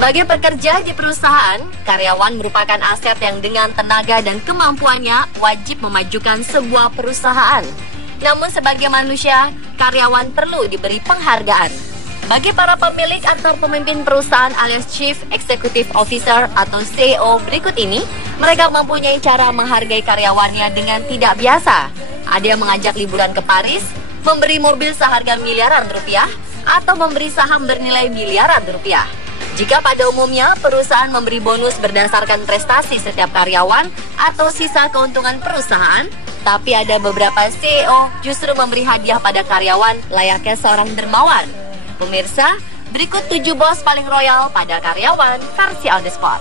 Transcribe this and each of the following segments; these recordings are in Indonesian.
Sebagai pekerja di perusahaan, karyawan merupakan aset yang dengan tenaga dan kemampuannya wajib memajukan sebuah perusahaan. Namun sebagai manusia, karyawan perlu diberi penghargaan. Bagi para pemilik atau pemimpin perusahaan alias Chief Executive Officer atau CEO berikut ini, mereka mempunyai cara menghargai karyawannya dengan tidak biasa. Ada yang mengajak liburan ke Paris, memberi mobil seharga miliaran rupiah, atau memberi saham bernilai miliaran rupiah. Jika pada umumnya perusahaan memberi bonus berdasarkan prestasi setiap karyawan atau sisa keuntungan perusahaan, tapi ada beberapa CEO justru memberi hadiah pada karyawan layaknya seorang dermawan. Pemirsa, berikut 7 bos paling royal pada karyawan versi On The Spot.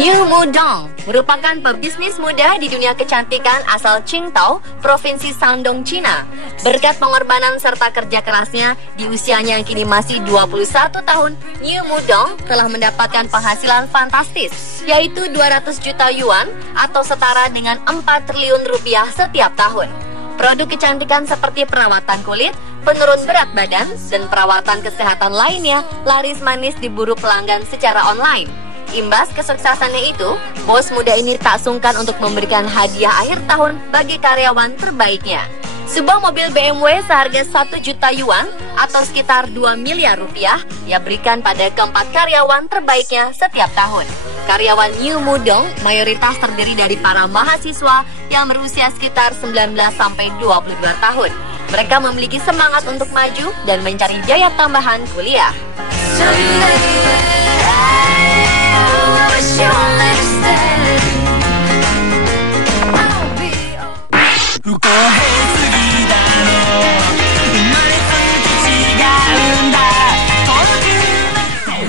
New Mo Dong merupakan pebisnis muda di dunia kecantikan asal Qingdao, Provinsi Shandong, Cina. Berkat pengorbanan serta kerja kerasnya, di usianya yang kini masih 21 tahun, New Mo Dong telah mendapatkan penghasilan fantastis, yaitu 200 juta yuan atau setara dengan 4 triliun rupiah setiap tahun. Produk kecantikan seperti perawatan kulit, penurun berat badan, dan perawatan kesehatan lainnya laris manis diburu pelanggan secara online. Imbas kesuksesannya itu, bos muda ini tak sungkan untuk memberikan hadiah akhir tahun bagi karyawan terbaiknya. Sebuah mobil BMW seharga 1 juta yuan atau sekitar 2 miliar rupiah ia berikan pada keempat karyawan terbaiknya setiap tahun. Karyawan New Mo Dong mayoritas terdiri dari para mahasiswa yang berusia sekitar 19 sampai 22 tahun. Mereka memiliki semangat untuk maju dan mencari jaya tambahan kuliah.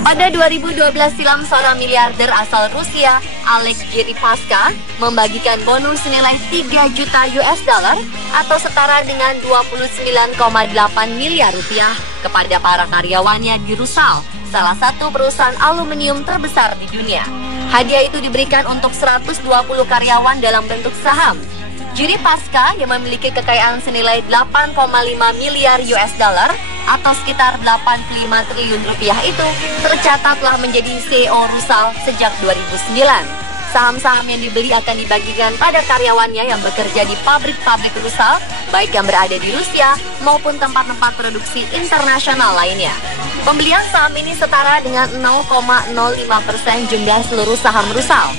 Pada 2012 silam, seorang miliarder asal Rusia, Alex Deripaska, membagikan bonus senilai 3 juta US dollar atau setara dengan 29,8 miliar rupiah kepada para karyawannya di Rusal, salah satu perusahaan aluminium terbesar di dunia. Hadiah itu diberikan untuk 120 karyawan dalam bentuk saham. Deripaska yang memiliki kekayaan senilai 8,5 miliar US dollar atau sekitar 85 triliun rupiah itu tercatat telah menjadi CEO Rusal sejak 2009. Saham-saham yang dibeli akan dibagikan pada karyawannya yang bekerja di pabrik-pabrik Rusal, baik yang berada di Rusia maupun tempat-tempat produksi internasional lainnya. Pembelian saham ini setara dengan 0,05% jumlah seluruh saham Rusal.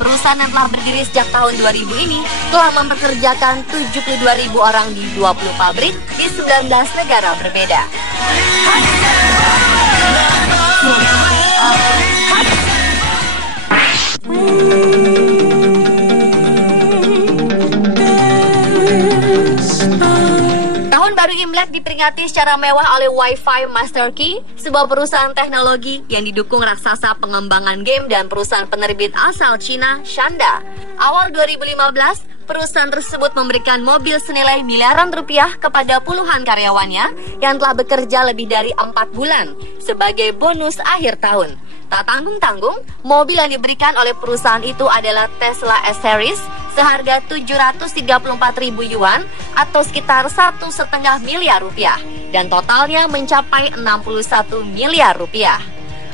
Perusahaan yang telah berdiri sejak tahun 2000 ini telah mempekerjakan 72.000 orang di 20 pabrik di 19 negara berbeda. Tahun baru Imlek diperingati secara mewah oleh Wi-Fi Master Key, sebuah perusahaan teknologi yang didukung raksasa pengembangan game dan perusahaan penerbit asal Cina, Shanda. Awal 2015, perusahaan tersebut memberikan mobil senilai miliaran rupiah kepada puluhan karyawannya yang telah bekerja lebih dari 4 bulan sebagai bonus akhir tahun. Tak tanggung-tanggung, mobil yang diberikan oleh perusahaan itu adalah Tesla S-Series seharga 734.000 yuan atau sekitar 1,5 miliar rupiah dan totalnya mencapai 61 miliar rupiah.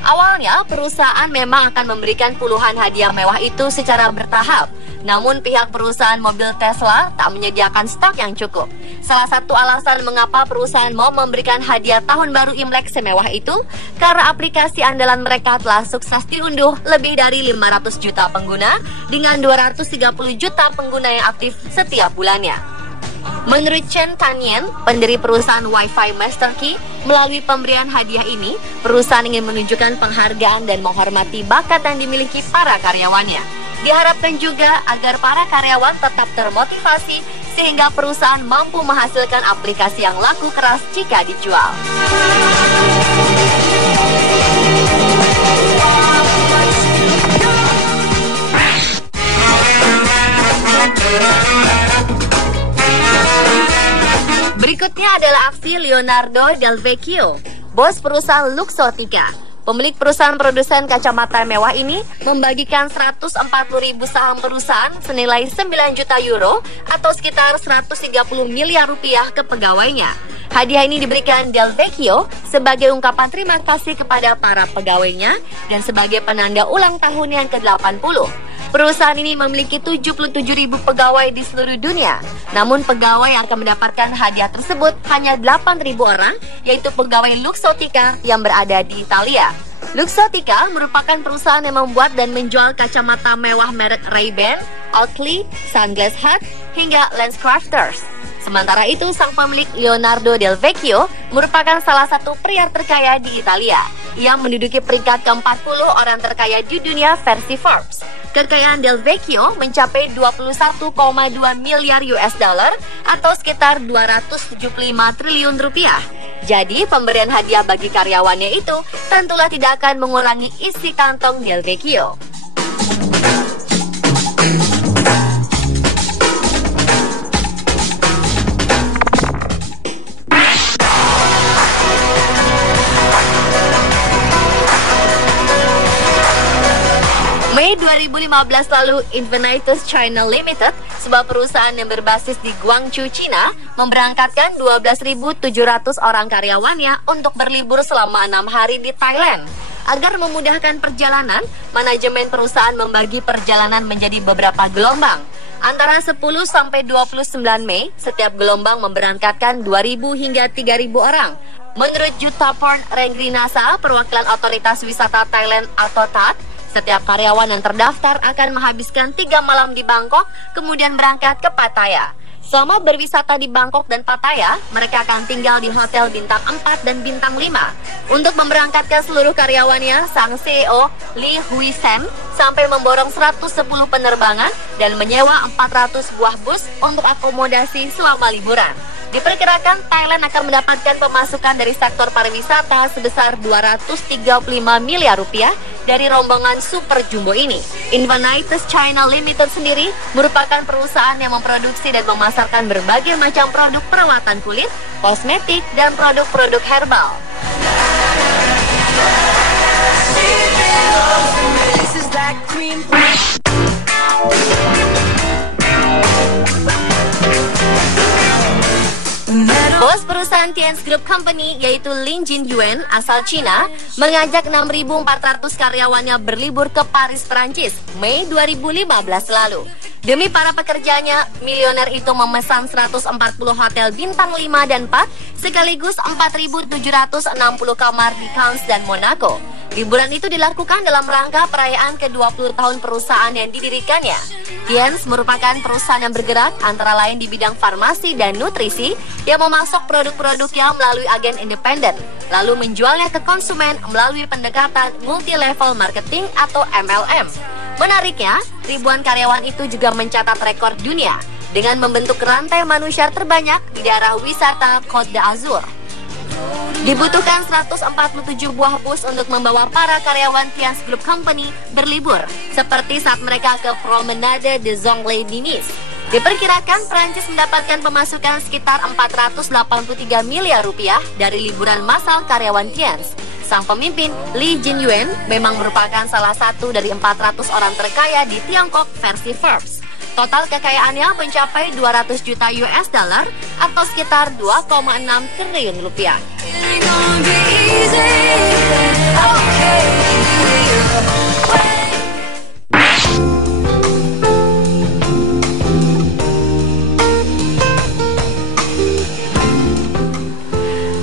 Awalnya, perusahaan memang akan memberikan puluhan hadiah mewah itu secara bertahap. Namun pihak perusahaan mobil Tesla tak menyediakan stok yang cukup. Salah satu alasan mengapa perusahaan mau memberikan hadiah tahun baru Imlek semewah itu karena aplikasi andalan mereka telah sukses diunduh lebih dari 500 juta pengguna dengan 230 juta pengguna yang aktif setiap bulannya. Menurut Chen Tanyan, pendiri perusahaan Wi-Fi Master Key, melalui pemberian hadiah ini, perusahaan ingin menunjukkan penghargaan dan menghormati bakat yang dimiliki para karyawannya. Diharapkan juga agar para karyawan tetap termotivasi sehingga perusahaan mampu menghasilkan aplikasi yang laku keras jika dijual. Berikutnya adalah aksi Leonardo Del Vecchio, bos perusahaan Luxottica. Pemilik perusahaan produsen kacamata mewah ini membagikan 140.000 saham perusahaan senilai 9 juta euro atau sekitar 130 miliar rupiah ke pegawainya. Hadiah ini diberikan Del Vecchio sebagai ungkapan terima kasih kepada para pegawainya dan sebagai penanda ulang tahun yang ke-80. Perusahaan ini memiliki 77.000 pegawai di seluruh dunia. Namun pegawai yang akan mendapatkan hadiah tersebut hanya 8.000 orang, yaitu pegawai Luxottica yang berada di Italia. Luxottica merupakan perusahaan yang membuat dan menjual kacamata mewah merek Ray-Ban, Oakley, Sunglass Hut, hingga LensCrafters. Sementara itu, sang pemilik Leonardo Del Vecchio merupakan salah satu pria terkaya di Italia yang menduduki peringkat ke-40 orang terkaya di dunia versi Forbes. Kekayaan Del Vecchio mencapai 21,2 miliar US dollar atau sekitar 275 triliun rupiah. Jadi, pemberian hadiah bagi karyawannya itu tentulah tidak akan mengurangi isi kantong Del Vecchio. Mei 2015 lalu, Infinitus China Limited, sebuah perusahaan yang berbasis di Guangzhou, China, memberangkatkan 12.700 orang karyawannya untuk berlibur selama 6 hari di Thailand. Agar memudahkan perjalanan, manajemen perusahaan membagi perjalanan menjadi beberapa gelombang. Antara 10 sampai 29 Mei, setiap gelombang memberangkatkan 2.000 hingga 3.000 orang. Menurut Juttaporn Rengrinasa, perwakilan otoritas wisata Thailand atau TAT, setiap karyawan yang terdaftar akan menghabiskan 3 malam di Bangkok, kemudian berangkat ke Pattaya. Selama berwisata di Bangkok dan Pattaya, mereka akan tinggal di hotel bintang 4 dan bintang 5. Untuk memberangkatkan seluruh karyawannya, sang CEO Lee Hui Sen sampai memborong 110 penerbangan dan menyewa 400 buah bus untuk akomodasi selama liburan. Diperkirakan Thailand akan mendapatkan pemasukan dari sektor pariwisata sebesar 235 miliar rupiah dari rombongan super jumbo ini. Infinitus China Limited sendiri merupakan perusahaan yang memproduksi dan memasarkan berbagai macam produk perawatan kulit, kosmetik, dan produk-produk herbal. Bos perusahaan Tian's Group Company yaitu Lin Jinyuan asal Cina mengajak 6.400 karyawannya berlibur ke Paris, Prancis, Mei 2015 lalu. Demi para pekerjanya, milioner itu memesan 140 hotel bintang 5 dan 4 sekaligus 4.760 kamar di Cannes dan Monaco. Liburan itu dilakukan dalam rangka perayaan ke-20 tahun perusahaan yang didirikannya. Tian's merupakan perusahaan yang bergerak antara lain di bidang farmasi dan nutrisi yang memasok produk-produknya melalui agen independen, lalu menjualnya ke konsumen melalui pendekatan multi-level marketing atau MLM. Menariknya, ribuan karyawan itu juga mencatat rekor dunia dengan membentuk rantai manusia terbanyak di daerah wisata Côte d'Azur. Dibutuhkan 147 buah bus untuk membawa para karyawan Tian's Group Company berlibur, seperti saat mereka ke Promenade des Anglais di Nice. Diperkirakan Prancis mendapatkan pemasukan sekitar 483 miliar rupiah dari liburan massal karyawan Tian's. Sang pemimpin, Lee Jinyuan, memang merupakan salah satu dari 400 orang terkaya di Tiongkok versi Forbes. Total kekayaannya mencapai 200 juta US dollar atau sekitar 2,6 triliun rupiah.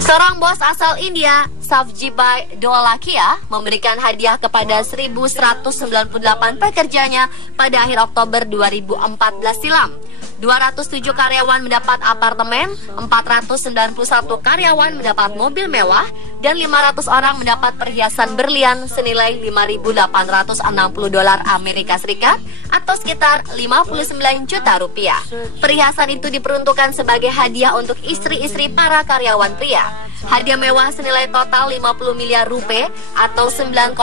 Seorang bos asal India, Savjibhai Dholakia, memberikan hadiah kepada 1.198 pekerjanya pada akhir Oktober 2014 silam. 207 karyawan mendapat apartemen, 491 karyawan mendapat mobil mewah, dan 500 orang mendapat perhiasan berlian senilai 5.860 dolar Amerika Serikat atau sekitar 59 juta rupiah. Perhiasan itu diperuntukkan sebagai hadiah untuk istri-istri para karyawan pria. Hadiah mewah senilai total 50 miliar rupiah atau 9,7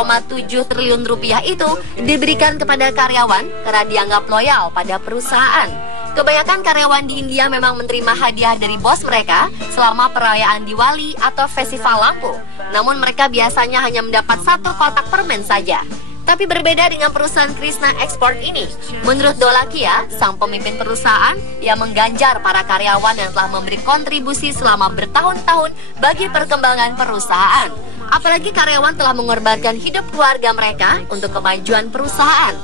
triliun rupiah itu diberikan kepada karyawan karena dianggap loyal pada perusahaan. Kebanyakan karyawan di India memang menerima hadiah dari bos mereka selama perayaan Diwali atau festival lampu. Namun mereka biasanya hanya mendapat 1 kotak permen saja. Tapi berbeda dengan perusahaan Krishna Export ini. Menurut Dholakia, sang pemimpin perusahaan, ia mengganjar para karyawan yang telah memberi kontribusi selama bertahun-tahun bagi perkembangan perusahaan. Apalagi karyawan telah mengorbankan hidup keluarga mereka untuk kemajuan perusahaan.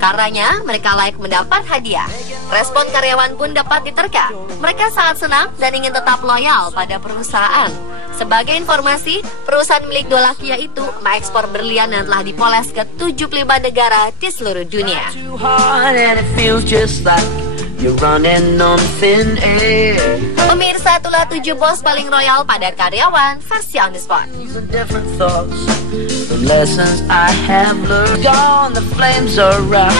Karenanya, mereka layak mendapat hadiah. Respon karyawan pun dapat diterka. Mereka sangat senang dan ingin tetap loyal pada perusahaan. Sebagai informasi, perusahaan milik Dholakia itu mengekspor berlian yang telah dipoles ke 75 negara di seluruh dunia. Pemirsa, itulah 7 bos paling royal pada karyawan versi On The Spot. The lessons I have learned, gone, the flames are out.